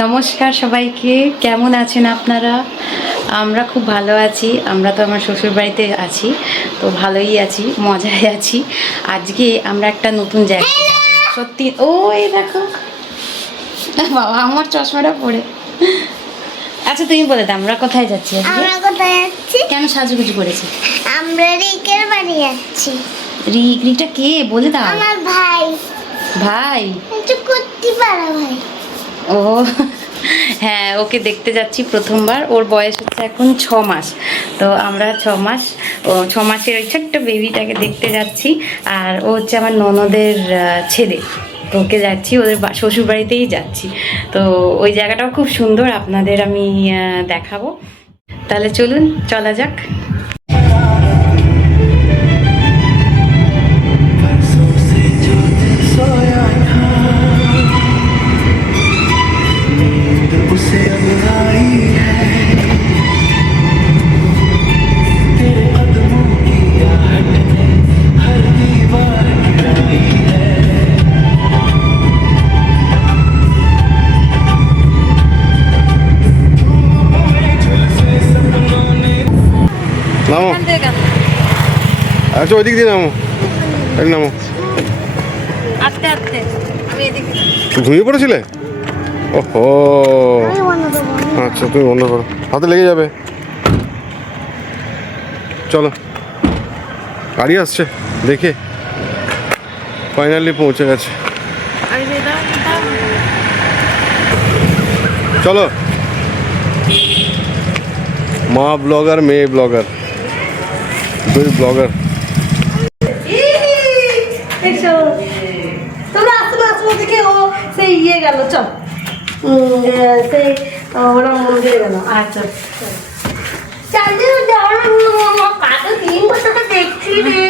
নমস্কার সবাইকে, কেমন আছেন আপনারা? আমরা খুব ভালো আছি। আমরা তো আমার শ্বশুর বাড়িতে আছি, তো ভালোই আছি, মজায় আছি। আজকে আমরা একটা নতুন জায়গায় যাব। সত্যি ও এই দেখো বাবা আমার চশমাটা পরে। আচ্ছা তুমি বলে দাও আমরা কোথায় যাচ্ছি আজকে? আমরা কোথায় যাচ্ছি? কেন সাজুগুজু করেছি? আমরা রিকের বাড়ি যাচ্ছি। রিকটা কে বলে দাও? আমার ভাই। ভাই? একটু কুত্তি পাড়া ভাই। ও হ্যাঁ, ওকে দেখতে যাচ্ছি প্রথমবার। ওর বয়স হচ্ছে এখন 6 মাস। তো আমরা 6 মাস ও 6 মাসের ওই ছোট্ট বেবিটাকে দেখতে যাচ্ছি। আর ও হচ্ছে আমার ননদের ছেলে। তো ওকে যাচ্ছি, ওদের শ্বশুর বাড়িতেই যাচ্ছি। তো ওই জায়গাটাও খুব সুন্দর, আপনাদের আমি দেখাবো। তাহলে চলুন চলা যাক। নামো, আচ্ছা ওই দিক দিয়ে নামো, নামো। আস্তে আস্তে আমি এদিকে। ঘুমিয়ে পড়েছিলে? ওহো, আচ্ছা তুমি বন্ধ করো, হাতে লেগে যাবে। চলো, গাড়ি আসছে দেখে। ফাইনালি পৌঁছে গেছে। চলো, মা ব্লগার মেয়ে ব্লগার, দুই ব্লগার। তোমরা আসলে আসলে দেখে ও সেই ইয়ে গেল। চল সেই ওরা মন্দিরে গেল। আচ্ছা চাঁদে কাকে 3 বছর দেখছি রে।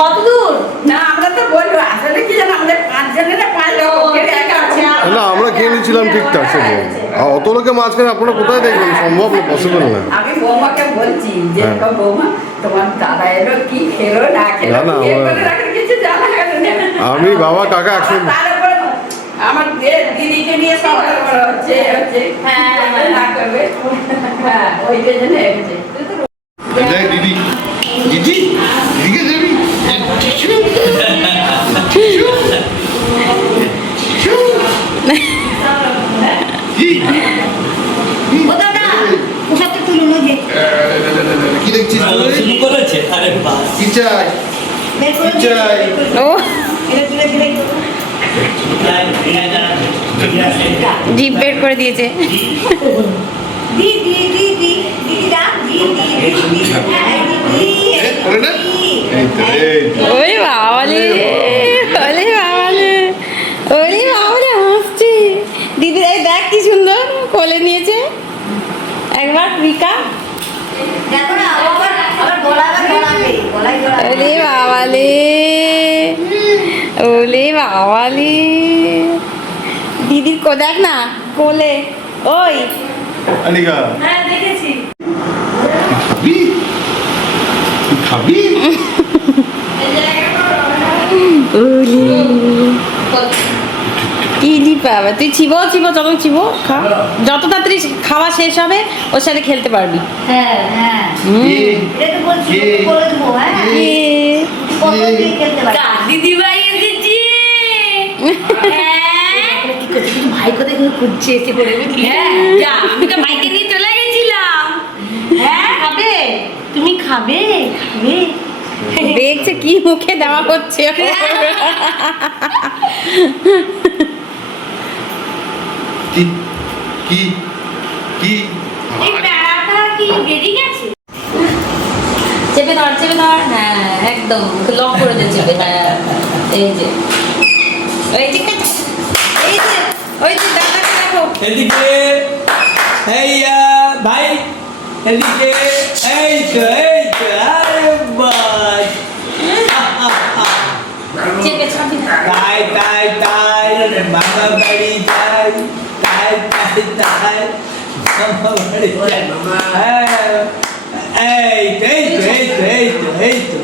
কত দূর? না আমরা তো বলবো আসলে কি জানো, আমাদের 5 জনের 5 লোক আছে। না আমরা খেয়ে নিচ্ছিলাম ঠিকঠাক সে। অত লোকে মাঝখানে আপনারা কোথায় দেখবেন? সম্ভব না, পসিবল না। আমি বৌমাকে বলছি যে বৌমা তোমার দাদা এলো কি খেলো না খেলো, না, না, বিয়ে করে রাখার কিছু জানা গেল না। আমি বাবা কাকা একসঙ্গে। তারপরে আমার দিদিকে নিয়ে সকাল বড় হচ্ছে হ্যাঁ না করবে, হ্যাঁ ওই জন্য হয়েছে। দিদি দিদি দিদিকে দেবি কি দেখছিস? কি চাই? কি চাই? ও জিভ বের করে দিয়েছে। করে না? এই তো, এই তো। ওরে বাবালে, ওরে বাবালে, ওরে বাবালে হাসছে। দিদি এই দেখ কি সুন্দর কোলে নিয়েছে একবার রিকা। ওরে বাবালে, ওলে বাবালে, দিদির দেখ না কোলে। ওই আনিকা হ্যাঁ দেখেছি। খাবি? তুই খাবি? কি পাবে তুই? চিবো চিবো, যখন চিবো খা, যত তাড়াতাড়ি খাওয়া শেষ হবে ওর সাথে খেলতে পারবি। হ্যাঁ হ্যাঁ এটা তো বলছি করে দেবো। হ্যাঁ কত দিয়ে খেলতে পারি। দিদি ভাই এসেছি। ভাই কোথায় কিন্তু খুঁজছে এসে পড়ে বুঝলি। হ্যাঁ যা, আমি তো ভাইকে নিয়ে চলে গেছিলাম। হ্যাঁ খাবে? তুমি খাবে? খাবে? দেখছে কি মুখে দেওয়া হচ্ছে। কি কি কি? এই প্যারাটা কি বেরিয়ে গেছে? চেপে ধর, চেপে ধর। হ্যাঁ একদম লক করে দে চেপে। হ্যাঁ এই যে, এই যে, এই যে, ওই যে দাদাকে দেখো। এদিকে এই ভাই এদিকে এই তো আরে বাস তাই তাই তাই মামা বাড়ি যাই তাই তাই তাই মামা বাড়ি যাই এই তো এই তো এই তো এই তো এই তো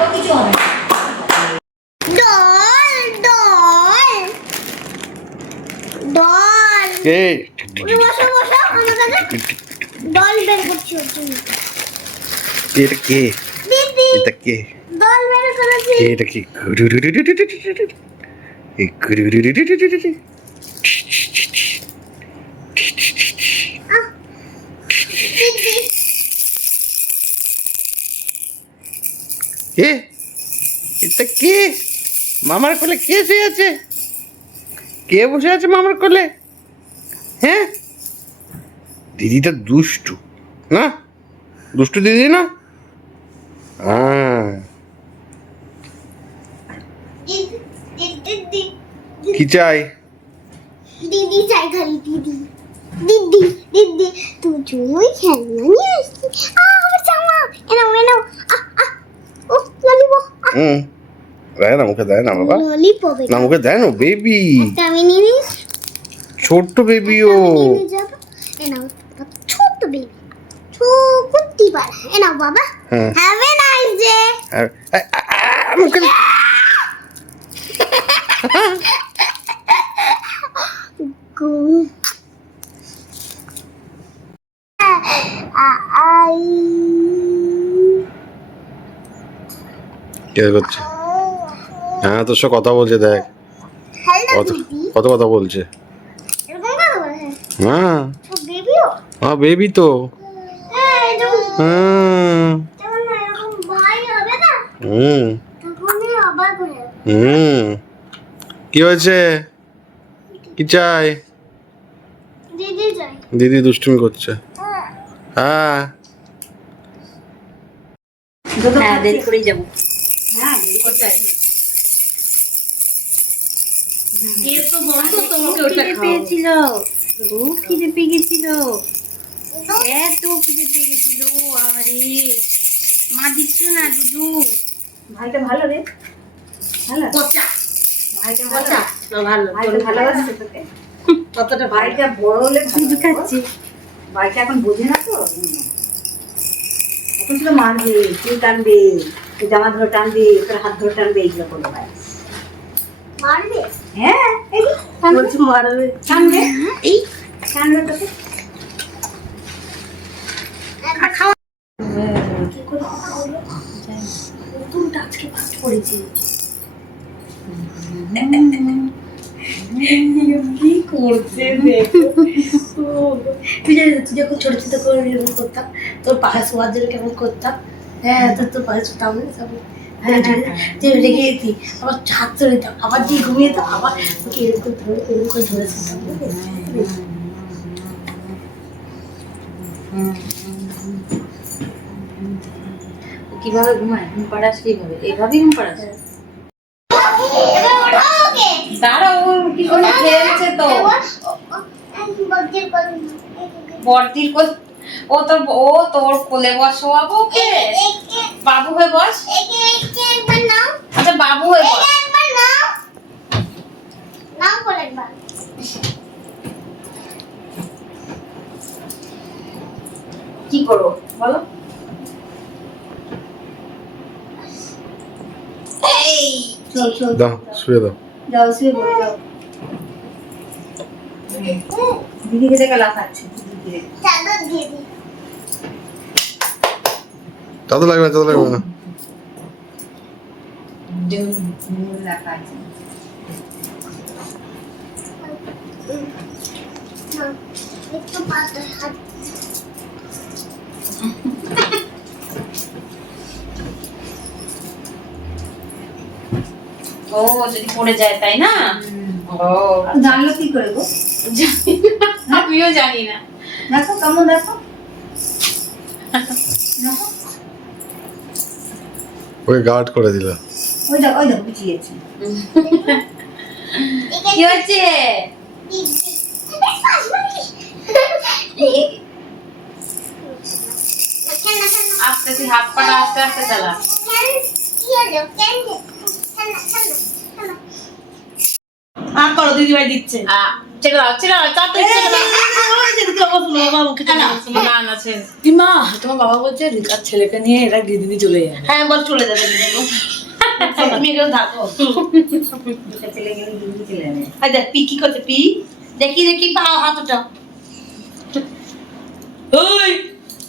ও কিছু হবে না। কে ডল বের করছি ওর জন্য। এটা কে দিদি এটা কে ডল বের করেছি। কে এটা কি এই দিদি কে এটা কে মামার কোলে কে শুয়ে আছে কে বসে আছে মামার কোলে হ্যাঁ দিদিটা দুষ্টু না দুষ্টু দিদি না দিদি কি চাই দিদি চাই খালি দিদি দিদি দিদি তুই জন্যই খেলনা নিয়ে আসছি আমার জামা এনাও এনাও ও ললিপপ দেয় না মুখে দেয় না বাবা ললিপপ না মুখে দেয় না বেবি আমি নিয়ে নিস ছোট্ট বেবি ও নিয়ে যাব এনাও ছোট বেবি কুত্তি পাড়া এনাও বাবা হ্যাঁ হ্যাভ এ নাইস ডে মুখে কে করছে হ্যাঁ তোর সাথে কথা বলছে দেখ কত কত কথা বলছে হ্যাঁ হ্যাঁ বেবি তো হ্যাঁ কি হয়েছে কি চাই দিদি দুষ্টুমি করছে হ্যাঁ হ্যাঁ দেরি করেই যাবো পেয়েছিল খুব খিদে পেয়ে গেছিল এত খিদে পেয়ে গেছিল আরে মা দিচ্ছিল না দুধু ভাইটা ভালো রে, ভালো কচা ভাইটা ভালো, ভালো ভাইটা ভালোবাসছে তোকে। কতটা ভাইটা বড় হলে দুধু খাচ্ছি ভাইটা এখন বোঝে না তো, এখন ছিল মারবে, তুই টানবে, তুই জামা ধরে টানবে, তোর হাত ধরে টানবে, এইগুলো করলো ভাই। মারবে হ্যাঁ এই যে, বলছি মারবে টানবে, এই টানবে তোকে। নতুনটা আজকে ফার্স্ট পড়েছি কি করছে দেখো। তুই জানিস তুই যখন ছোট ছোট করে এরকম করতাম তোর পায়ে শোয়ার জন্য কেমন করতাম হ্যাঁ তোর পায়ে শুতাম যে রেগে যেতি আবার হাত ধরে দিতাম আবার দিয়ে ঘুমিয়ে যেতাম আবার ওকে এরকম করে ধরে শুতাম কিভাবে ঘুমায় ঘুম পাড়াস কিভাবে এইভাবেই ঘুম পাড়াস দাঁড়া ও কি করে খেলছে তো বড়দির কোল ও তোর কোলে বসাবো ওকে বাবু হয়ে বস আচ্ছা বাবু হয়ে বস কি করো বলো এই চল চল দাও শুয়ে দাও যাও শুয়ে পড়ো যাও। দিদিকে দেখে লাফাচ্ছে দিদিকে। চাদর দিয়ে দিই তাতে লাগবে না তাতে লাগবে না লাফাচ্ছে। একটু পাতা হাত ও যদি পড়ে যায় তাই না ও আর জানলো কি করে গো? জানি না, আমিও জানি না দেখো কেমন দেখো দেখো ওই গার্ড করে দিল ওই দেখো পিছিয়েছে। কি হচ্ছে? আস্তে আস্তে হাত পাটা আস্তে আস্তে চালা। আর করো, দিদিভাই দিচ্ছে। ছেড়ে দাও, ছেড়ে দাও, চাপ দিচ্ছে না। না না ছেড়ে। মা তোমার বাবা বলছে রিকার ছেলেকে নিয়ে এরা দিদি চলে যাবে। হ্যাঁ বল, চলে যাবে দিদি। তুমি এখানে থাকো। ছেলে গেলে দিদি চলে যাবে। আর দেখ পি কি করছে, পি দেখি দেখি পা হাতটা। ওই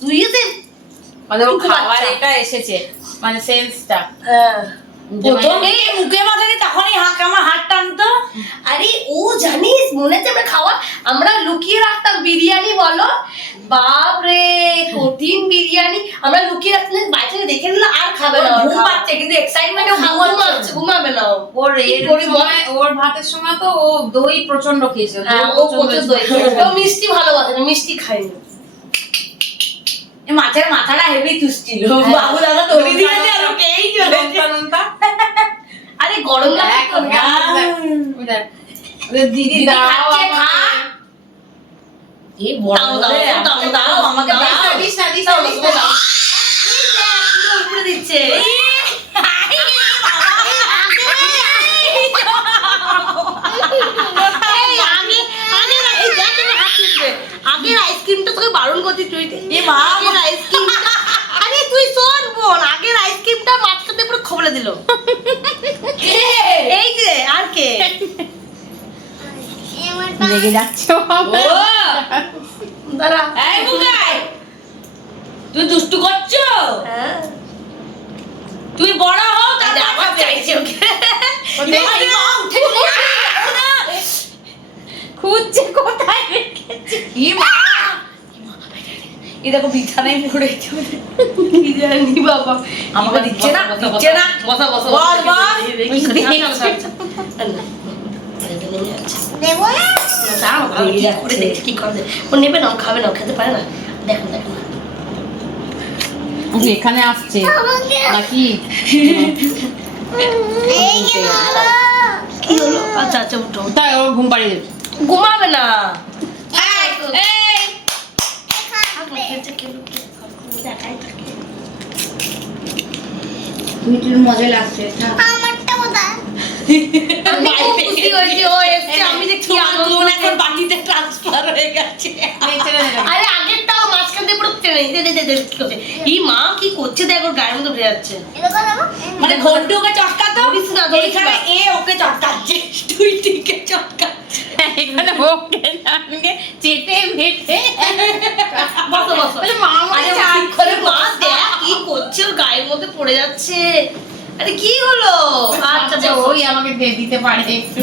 তুই এসে মানে ও খাবার এটা এসেছে, মানে সেন্সটা। প্রথম এই মুখে মাথায় তখনই আমার হাত টানতো। আরে ও জানিস, মনে আছে আমরা খাওয়া, আমরা লুকিয়ে রাখতাম বিরিয়ানি, বলো বাপ রে কঠিন বিরিয়ানি। আমরা লুকিয়ে রাখতাম, বাইরে দেখে নিলে আর খাবে না, ঘুম পাচ্ছে কিন্তু এক্সাইটমেন্টে ঘুমাবে না। ওর এর সময়, ওর ভাতের সময় তো ও দই প্রচন্ড খেয়েছে। হ্যাঁ ও প্রচুর দই খেয়েছে। ও মিষ্টি ভালোবাসে না, মিষ্টি খায়নি। মাছের মাথাটা হেভি চুষছিল। বাবু দাদা তৈরি দিয়েছে আর ওকে এই চলে। আরে গরম লাগে তো। দিদি দিদি দাও খাচ্ছে, খা। এই বড় দাও, বলে দাও, দাও, দাও, আমাকে দাও। দিস না, দিস না, দিস না, দাও। এই দেখ, পুরো উপরে দিচ্ছে। এই আগে এই দেখ আমি হাত দিবে। আগের আইসক্রিমটা তোকে বারণ করছি তুই। এ মা, আগের আইসক্রিমটা। আরে তুই শোন বোন, আগের আইসক্রিমটা মাঝখানে পুরো খবলে দিল। এই যে আর কে লেগে যাচ্ছে বাবা। দাঁড়া। এই বুকাই তুই দুষ্টু করছো? হ্যাঁ তুই বড় হও তাহলে আবার চাইছে ওকে। দেখি। খুঁজছে কোথায় রেখেছে। কি মা এই দেখো বিছানায় পড়েছে। কি জানি বাবা, আমাকে দিচ্ছে না, দিচ্ছে না। বসা বসা বল, বল। কি করে ও নেবে না, ও খাবে না, ও খেতে পারে না। দেখো দেখো এখানে আসছে নাকি? কি হলো? আচ্ছা আচ্ছা উঠো। তাই ওর ঘুম পাড়িয়ে দেবে। ঘুমাবে না। মিঠুর মজা লাগছে। আমি খুব খুশি হয়েছি ও এসছে। আমি যে কি আনন্দ, এখন বাটিতে ট্রান্সফার হয়ে গেছে। আরে আগেরটাও মাঝখান দিয়ে পুরো টেনে দে দে দে দে কি করছে। এই মা কি করছে দেখ, ওর গায়ের মধ্যে উঠে যাচ্ছে। মানে ঘন্টু ওকে চটকাতো, ধরিস না, ধরিস না। এখানে এ ওকে চটকাচ্ছে, তুই ঠিকই চটকাচ্ছে। এখানে ওকে নামিয়ে চেটে মেটে বসো বসো। মা আরে ও ঠিক করে মা দেখ কি করছে, ওর গায়ের মধ্যে পড়ে যাচ্ছে। আরে কি হলো? আচ্ছা আচ্ছা ওই আমাকে দিতে পারে একটু।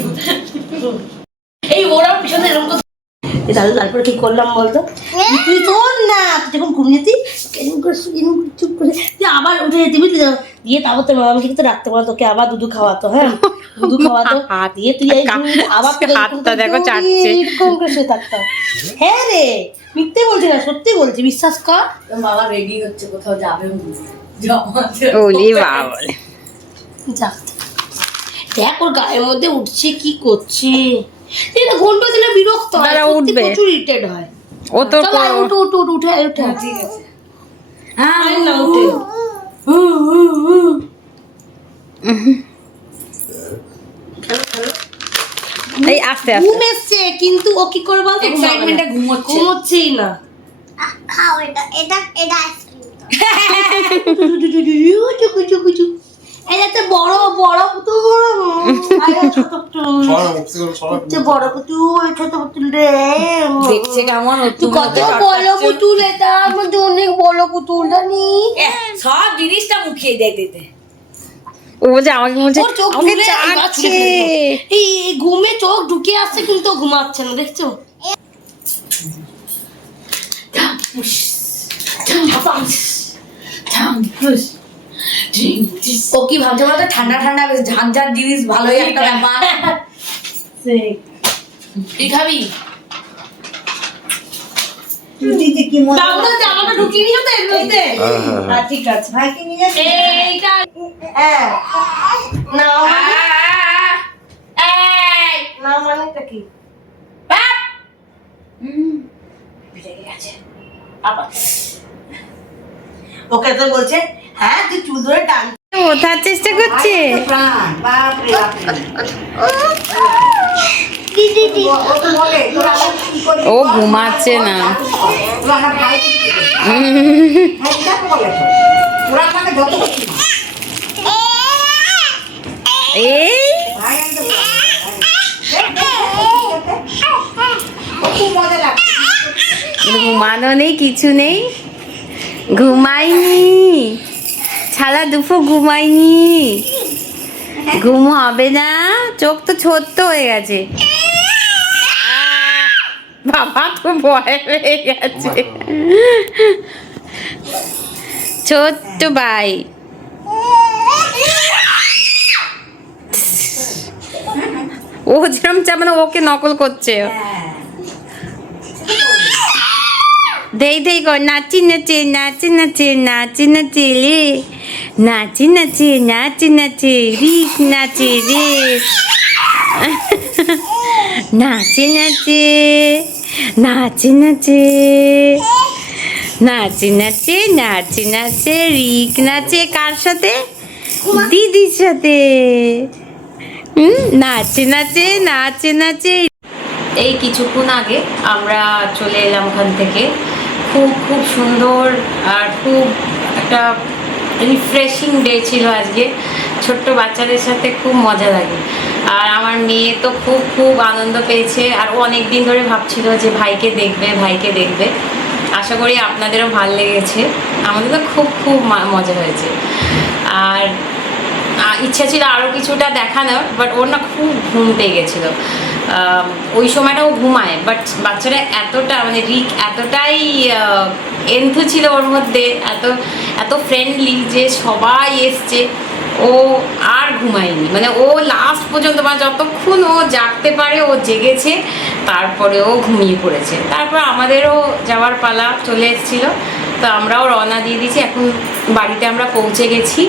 এই ওরা পিছনে এরকম করে দাদু তারপরে কি করলাম বলতো? তুই শোন না, তুই যখন ঘুমিয়েছি এরকম করে এরকম করে চুপ করে তুই আবার উঠে যেতে বুঝলি তো? দিয়ে তারপর তোর মামাকে কিন্তু রাখতে পারো, তোকে আবার দুধু খাওয়াতো। হ্যাঁ দুধু খাওয়াতো, দিয়ে তুই এই আবার হাতটা দেখো চাটছে। এরকম করে শুয়ে থাকতাম। হ্যাঁ রে, মিথ্যে বলছি না, সত্যি বলছি, বিশ্বাস কর। তোর বাবা রেডি হচ্ছে, কোথাও যাবে ওলি বাবা। যাক দেখ ওর গায়ের মধ্যে উঠছে, কি করছে। এটা ঘন্টা দিলে বিরক্ত হয়, দাঁড়া, সত্যি উঠবে। প্রচুর ইরিটেট হয়। ও তো চল আয়, উঠো উঠো উঠো উঠে আয়, উঠে আয়। ঠিক আছে। আয় না উঠে। এই আস্তে আস্তে ঘুম এসছে কিন্তু ও কি করে বলতো, Excitementএ ঘুমোচ্ছে। ঘুমোচ্ছেই না। খাও এটা এটা এটা আইসক্রিম এটা তো বড় বড় পুতুল, আর ছোট পুতুল। হচ্ছে বড় পুতুল, ছোট পুতুল রে। দেখছে কেমন তুই কত বড় পুতুল, এটা আমার অনেক বড় পুতুল জানি। সব জিনিসটা মুখিয়ে দেয় দিতে। ও বলছে আমাকে বলছে ওর চোখ আমাকে ঘুরে এবার চাটছে। ছুটে ফেলবো। এই ঘুমে চোখ ঢুকে আসছে কিন্তু ও ঘুমাচ্ছে না, দেখছো? ও কি ভাবছে বলতো, ঠান্ডা ঠান্ডা বেশ ঝাঁঝার জিনিস, ভালোই একটা ব্যাপার। তুই খাবি? বাবুদা জামাটা ঢুকিয়ে নিও তো এর মধ্যে। ঠিক আছে, ভাইকে নিয়ে যাচ্ছি। এইটা হ্যাঁ নাও। এই না মানেটা কি? রেগে গেছে আবার ওকে তো বলছে হ্যাঁ তুই চুল ধরে টান। ওঠার চেষ্টা করছে। প্রাণ বাপরে বাপরে দিদি দিদি ও তো বলে তোরা আবার কি করবি ও ঘুমাচ্ছে না। তোরা আমার ভাই হ্যাঁ এটা তো বলে তো তোরা আমাকে যত করছিস এই ভাই আমি তো খুব মজা লাগছে ঘুমানো নেই, কিছু নেই, ঘুমাইনি, সারা দুপুর ঘুমাইনি, ঘুম হবে না, চোখ তো ছোট্ট হয়ে গেছে। বাবা তো ভয় হয়ে গেছে, ছোট্ট ভাই। ও যেরকম মানে ওকে নকল করছে। দেই দেই কর, নাচি নাচে নাচে নাচে নাচে নাচে রে, নাচি নাচে নাচে নাচে রিক নাচে রে, নাচে নাচে নাচে নাচে নাচে নাচে নাচে নাচে রিক নাচে। কার সাথে? দিদির সাথে। নাচে নাচে নাচে নাচে। এই কিছুক্ষণ আগে আমরা চলে এলাম ওখান থেকে। খুব খুব সুন্দর আর খুব একটা রিফ্রেশিং ডে ছিল আজকে। ছোট্ট বাচ্চাদের সাথে খুব মজা লাগে। আর আমার মেয়ে তো খুব খুব আনন্দ পেয়েছে। আর ও অনেক দিন ধরে ভাবছিল যে ভাইকে দেখবে, ভাইকে দেখবে। আশা করি আপনাদেরও ভালো লেগেছে। আমাদের তো খুব খুব মজা হয়েছে। আর ইচ্ছা ছিল আরও কিছুটা দেখানোর, বাট ওর না খুব ঘুম পেয়ে গেছিলো। ওই সময়টা ও ঘুমায়, বাট বাচ্চারা এতটা মানে রিক এতটাই এন্থু ছিল ওর মধ্যে, এত এত ফ্রেন্ডলি যে সবাই এসছে, ও আর ঘুমায়নি। মানে ও লাস্ট পর্যন্ত মানে যতক্ষণ ও জাগতে পারে ও জেগেছে, তারপরে ও ঘুমিয়ে পড়েছে। তারপর আমাদেরও যাওয়ার পালা চলে এসেছিলো, তো আমরাও রওনা দিয়ে দিয়েছি। এখন বাড়িতে আমরা পৌঁছে গেছি।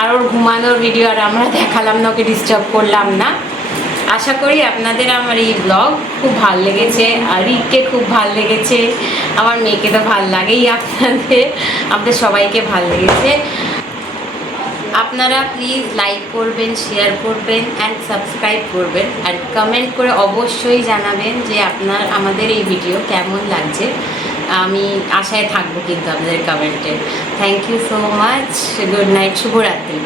আর ওর ঘুমানোর ভিডিও আর আমরা দেখালাম না, ওকে ডিস্টার্ব করলাম না। আশা করি আপনাদের আমার এই ব্লগ খুব ভালো লেগেছে। আর রিককে খুব ভালো লেগেছে, আমার মেয়েকে তো ভালো লাগেই। আপনাদের সবাইকে ভালো লেগেছে। আপনারা প্লিজ লাইক করবেন, শেয়ার করবেন অ্যান্ড সাবস্ক্রাইব করবেন। অ্যান্ড কমেন্ট করে অবশ্যই জানাবেন যে আমাদের এই ভিডিও কেমন লাগছে। আমি আশায় থাকবো কিন্তু আপনাদের কমেন্টে। Thank you so much. Good night, শুভরাত্রি।